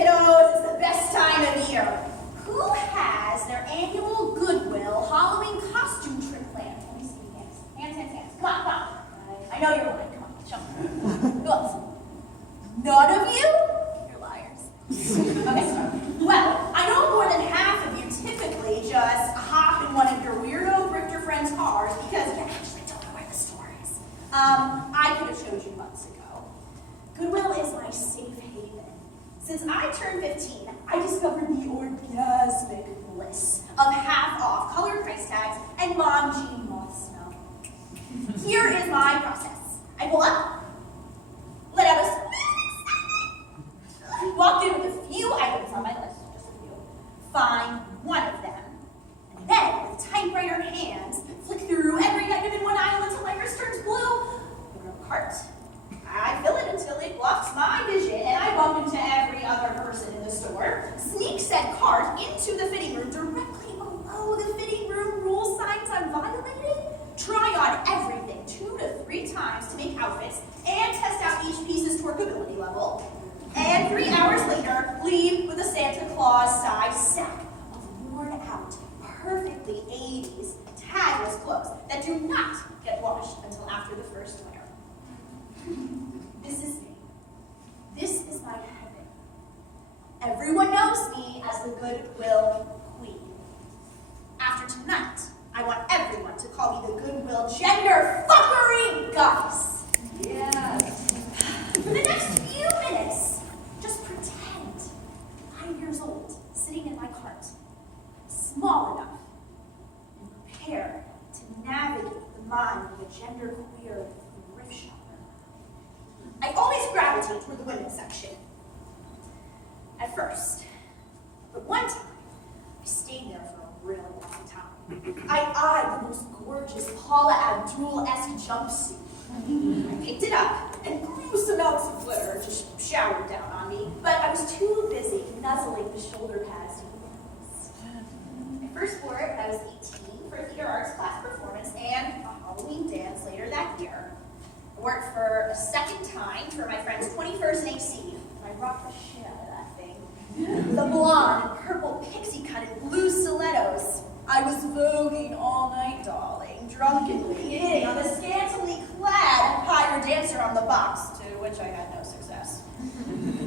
kiddos, it's the best time of year. Who has their annual Goodwill Halloween costume trip planned? Let me see hands. Hands. Come on. I know you're lying. Come on, show me. Who else? None of you? You're liars. Okay, well, I know more than half of you typically just hop in one of your weirdo Richter friends' cars because you actually don't know where the store is. I could have showed you months ago. Goodwill is my safe haven. Since I turned 15, I discovered the orgasmic bliss of half-off colored price tags and mom jean moth smell. Here is my process. I pull up, let out a walked in with a few items on my list, just a few, find one of them, and then with typewriter hands, flick through every item in one aisle until my wrist turns blue. Go to a cart. I fill it until it blocks my vision, and I bump into every other person in the store. Sneak said cart into the fitting room directly below the fitting room rule signs I'm violating. Try on everything 2 to 3 times to make outfits, and test out each piece's workability level. And 3 hours later, leave with a Santa Claus-sized sack of worn-out, perfectly 80s, tagless clothes that do not get washed until after the first wear. This is me. This is my heaven. Everyone knows me as the Goodwill Queen. After tonight, I want everyone to call me the Goodwill Gender Fuckery Goddess. Yes. For the next few minutes, just pretend 5 years old, sitting in my cart, small enough and prepared to navigate the mind of a genderqueer thrift shopper. I always gravitate toward the women's section. At first. But one time, I stayed there for a really long time. I eyed the most gorgeous Paula Abdul-esque jumpsuit. I picked it up, and gross amounts of glitter just showered down on me, but I was too busy nuzzling the shoulder pads to notice. I first wore it when I was 18 for a theater arts class performance and a Halloween dance later that year. I worked for a second time for my friend's 21st AC. I rocked the shit out of that thing. The blonde and purple pixie cut and blue stilettos. I was voguing all night, darling, drunkenly hitting on the scantily clad pirate dancer on the box, to which I had no success.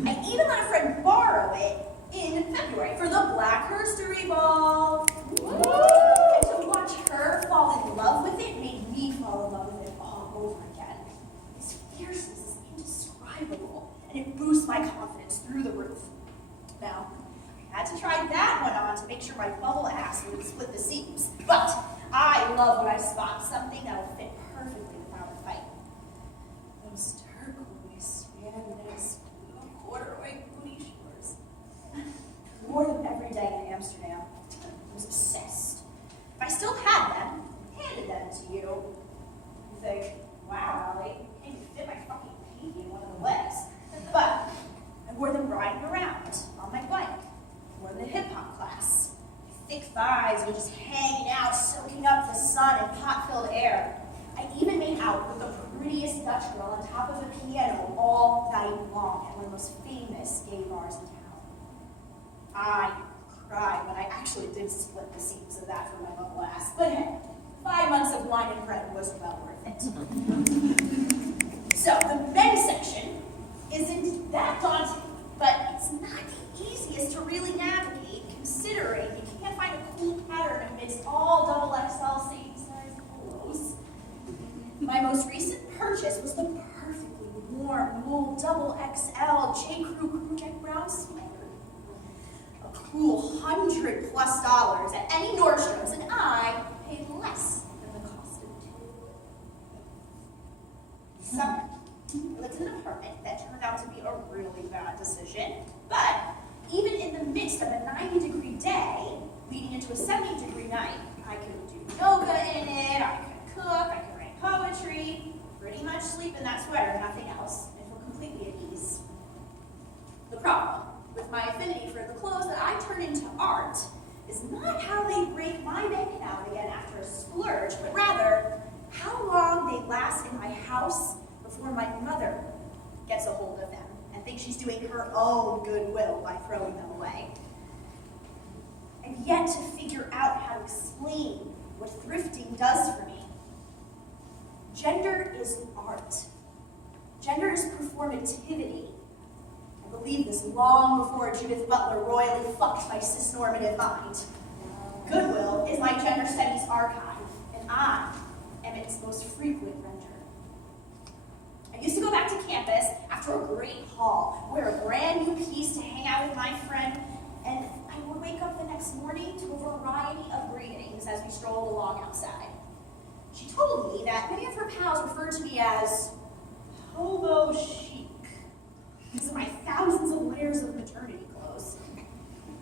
I even let a friend borrow it in February for the Black Herstory Ball. And to watch her fall in love with it made me fall in love with it all over again. Its fierceness is indescribable, and it boosts my confidence through the roof. Now, I had to try that one on to make sure my bubble ass wouldn't split the seams. But I love when I spot something that'll fit perfectly without a fight. Those turquoise, Spanish, blue corduroy booty shorts. I wore them every day in Amsterdam. I was obsessed. If I still had them, handed them to you, you think, wow, they can't even fit my fucking pinky in one of the legs. But I wore them riding around on my bike. Or in the hip-hop class. My thick thighs were just hanging out, soaking up the sun and hot-filled air. I even made out with the prettiest Dutch girl on top of a piano all night long at one of the most famous gay bars in town. I cried when I actually did split the seams of that for my bubble ass. But hey, 5 months of wine and bread was well worth it. So, the men's section isn't that daunting, but it's not the easiest to really navigate, considering you can't find a cool pattern amidst all XXL same-size polos. My most recent purchase was the perfectly warm wool XXL J. Crew Jack Brown sweater. A cool $100+ at any Nordstrom's, and I paid less than the cost of 2. Summer. I lived in an apartment that turned out to be a really bad decision, but even in the midst of a 90-degree day, leading into a 70-degree night, I could do yoga in it, I could cook, I could write poetry, pretty much sleep in that sweater, nothing else, and feel completely at ease. The problem with my affinity for the clothes that I turn into art is not how they break my bank account again after a splurge, but rather how long they last in my house before my mother gets a hold of them. and thinks she's doing her own goodwill by throwing them away. I've yet to figure out how to explain what thrifting does for me. Gender is art. Gender is performativity. I believed this long before Judith Butler royally fucked my cis-normative mind. Goodwill is my gender studies archive, and I am its most frequent renter. I used to go back to campus after a great haul, wear a brand new piece to hang out with my friend, and I would wake up the next morning to a variety of greetings as we strolled along outside. She told me that many of her pals referred to me as hobo chic because of my thousands of layers of maternity clothes.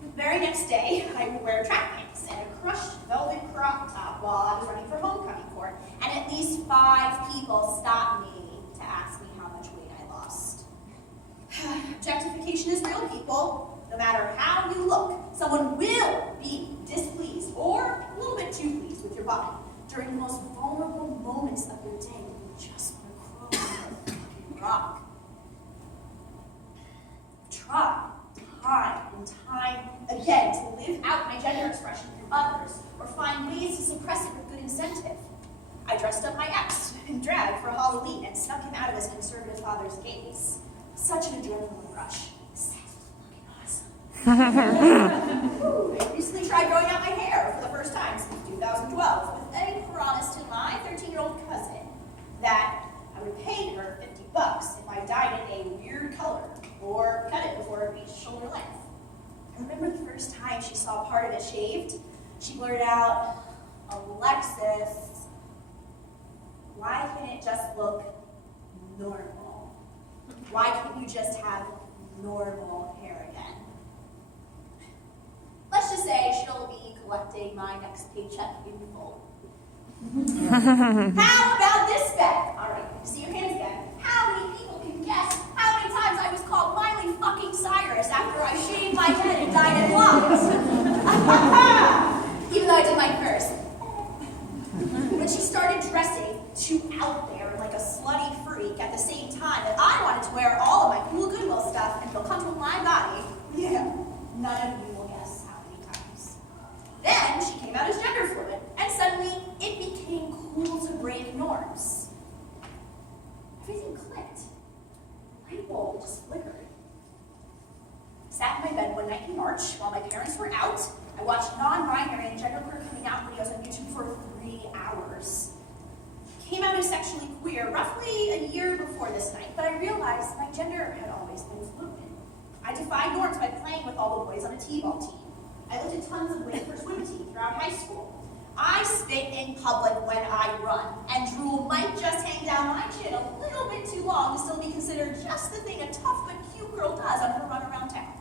The very next day, I would wear track pants and a crushed velvet crop top while I was running for homecoming court, and at least 5 people stopped me to ask me how much weight I lost. Objectification is real, people. No matter how you look, someone will be displeased or a little bit too pleased with your body during the most vulnerable moments of your day when you just want to crawl and fucking rock. Try time and time again to live out my gender expression through others or find ways to suppress it with good incentive. I dressed up my ex in drag for Halloween and snuck him out of his conservative father's gaze. Such an adrenaline rush. I recently tried growing out my hair for the first time since 2012 with a promise to my 13-year-old cousin that I would pay her $50 if I dyed it a weird color or cut it before it reached shoulder length. I remember the first time she saw part of it shaved, she blurted out, "Alexis, why can't it just look normal? Why can't you just have normal hair again?" Let's just say she'll be collecting my next paycheck in full. How about this bet? All right, see your hands again. How many people can guess how many times I was called Miley fucking Cyrus after I shaved my head and dyed it blonde? Even though I did mine first. When she started dressing too out there like a slutty freak at the same time that I wanted to wear all of my cool Goodwill stuff and feel comfortable in my body, yeah, none of you will guess. Then she came out as gender fluid, and suddenly it became cool to break norms. Everything clicked. The light bulb just flickered. I sat in my bed one night in March while my parents were out. I watched non-binary and genderqueer coming out videos on YouTube for 3 hours. I came out as sexually queer roughly a year before this night, but I realized my gender had always been fluid. I defied norms by playing with all the boys on a t-ball team. I lifted tons of weight for swim team throughout high school. I spit in public when I run, and drool might just hang down my chin a little bit too long to still be considered just the thing a tough but cute girl does on her run around town.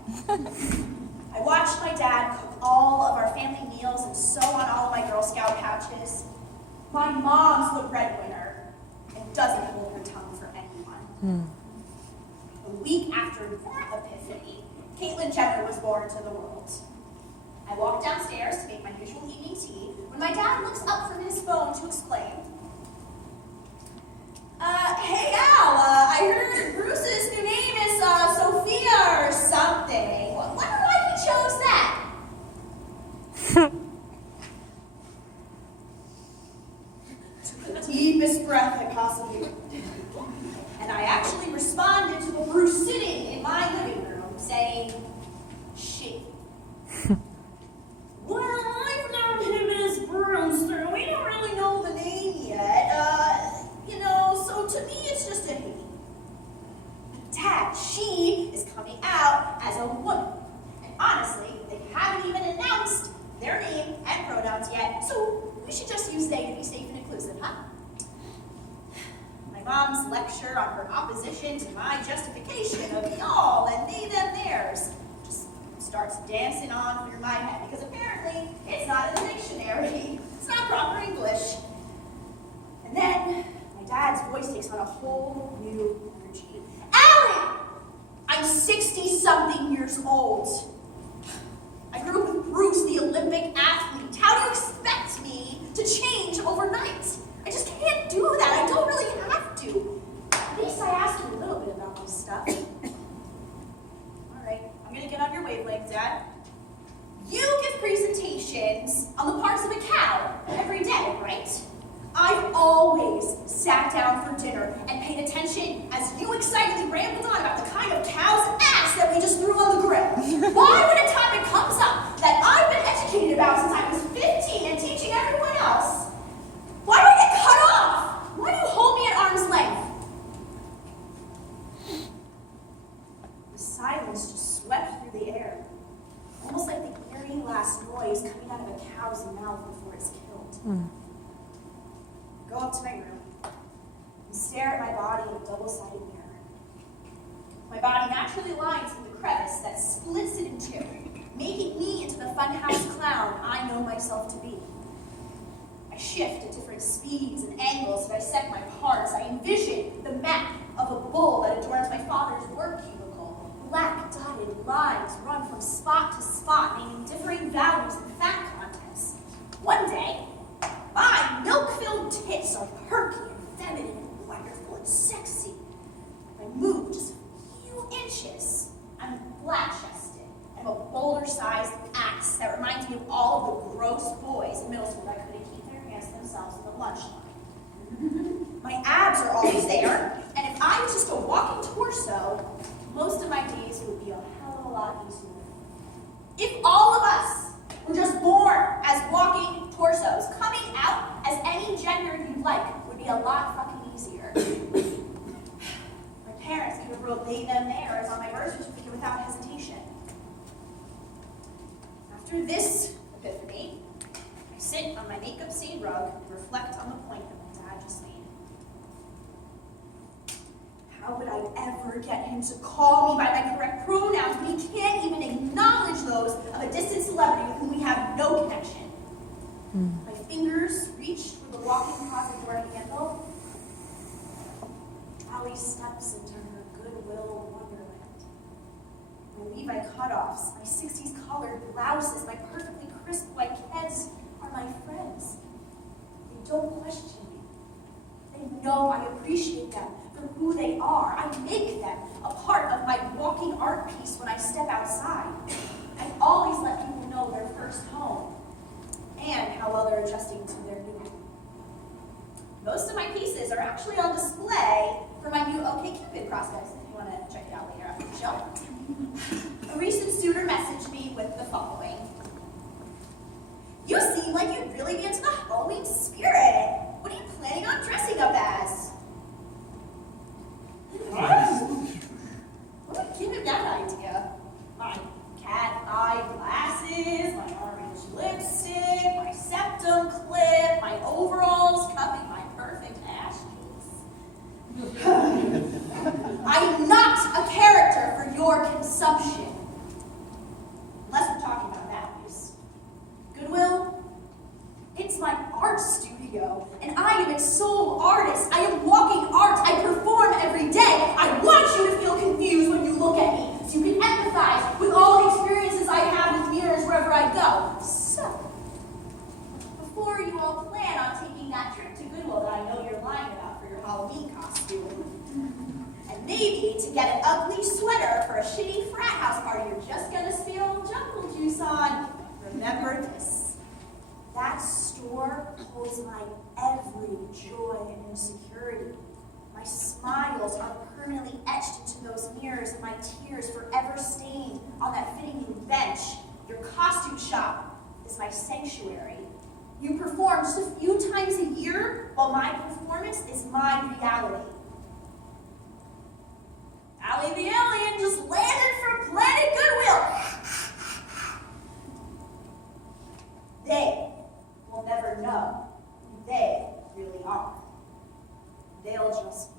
I watched my dad cook all of our family meals and sew on all of my Girl Scout pouches. My mom's the breadwinner and doesn't hold her tongue for anyone. A week after that epiphany, Caitlyn Jenner was born to the world. I walked downstairs to make my usual evening tea when my dad looks up from his phone to exclaim, "Hey Al, I heard Bruce's new name is Sophia or something. Wonder why he chose that." Took the deepest breath I possibly could. And I actually responded to the Bruce sitting in my living room saying, "Shit." "Well, I've known him as Brewster. We don't really know the name yet. So to me it's just a he." Dad, she is coming out as a woman. And honestly, they haven't even announced their name and pronouns yet, so we should just use they to be safe and inclusive, huh? My mom's lecture on her opposition to my justification of y'all and they, them, theirs just starts dancing on through my head because apparently it's not in the dictionary. It's not proper English. And then my dad's voice takes on a whole new energy. "Alan! I'm 60-something years old. I grew up with Bruce, the Olympic athlete. How do you expect me to change overnight? I just can't do that. I don't really have to. At least I asked him a little bit about my stuff. sat down for dinner and paid attention as you excitedly rambled on about the kind of cow's ass that we just threw on the grill. Why, when a topic comes up that I've been educated about since I was 15 and teaching everyone else, why do I get cut off? Why do you hold me at arm's length? The silence just swept through the air, almost like the eerie last noise coming out of a cow's mouth before it's killed. Go up to my room and stare at my body in a double-sided mirror. My body naturally lines with the crevice that splits it in two, making me into the funhouse clown I know myself to be. I shift at different speeds and angles to dissect my parts. I envision the map of a bull that adorns my father's work cubicle. Black dotted lines run from spot to spot, naming differing values and fat contents. One day, my milk-filled tits are perky and feminine and wonderful and sexy. I move just a few inches. I'm flat-chested and have a boulder-sized axe that reminds me of all of the gross boys in middle school that couldn't keep their hands to themselves in the lunch line. My abs are always there, and if I was just a walking torso, most of my days would be a hell of a lot easier. If all of us were just born as walking torsos, coming out as any gender you'd like would be a lot fucking easier. My parents could have wrote they, them, theirs on my birth certificate without hesitation. After this epiphany, I sit on my makeup-stained rug and reflect on the point that my dad just made. How would I ever get him to call me by my correct pronouns when he can't even acknowledge those of a distant celebrity with whom we have no connection? My fingers reached for the walk-in closet door handle. Allie steps into her Goodwill wonderland. My Levi cutoffs, my 60s colored blouses, my perfectly crisp white Keds are my friends. They don't question me. They know I appreciate them for who they are. I make them a part of my walking art piece when I step outside. I always let people know their first home and how well they're adjusting to their new home. Most of my pieces are actually on display for my new OkCupid prospects, if you want to check it out later after the show. A recent suitor messaged me with the following. You seem like you'd really be into the Halloween spirit. What are you planning on dressing up as? What would give him that idea? My cat eye glasses, my orange lipstick, my septum clip, my overalls cupping my perfect ass cheeks. I'm not a character for your consumption. Unless we're talking about values. Goodwill, it's my art studio, and I am its sole artist. I am walking art. I perform every day. I want you to feel confused when you look at me, so you can empathize with all the experiences I have with mirrors wherever I go. So, before you all plan on taking that trip to Goodwill that I know you're lying about for your Halloween costume, and maybe to get an ugly sweater for a shitty frat house party you're just gonna spill jungle juice on, remember this. That store holds my every joy and insecurity. My smiles are permanently etched into those mirrors, and my tears forever stained on that fitting room bench. Your costume shop is my sanctuary. You perform just a few times a year, while my performance is my reality. Allie the alien just landed from Planet Goodwill. They will never know who they really are. They'll just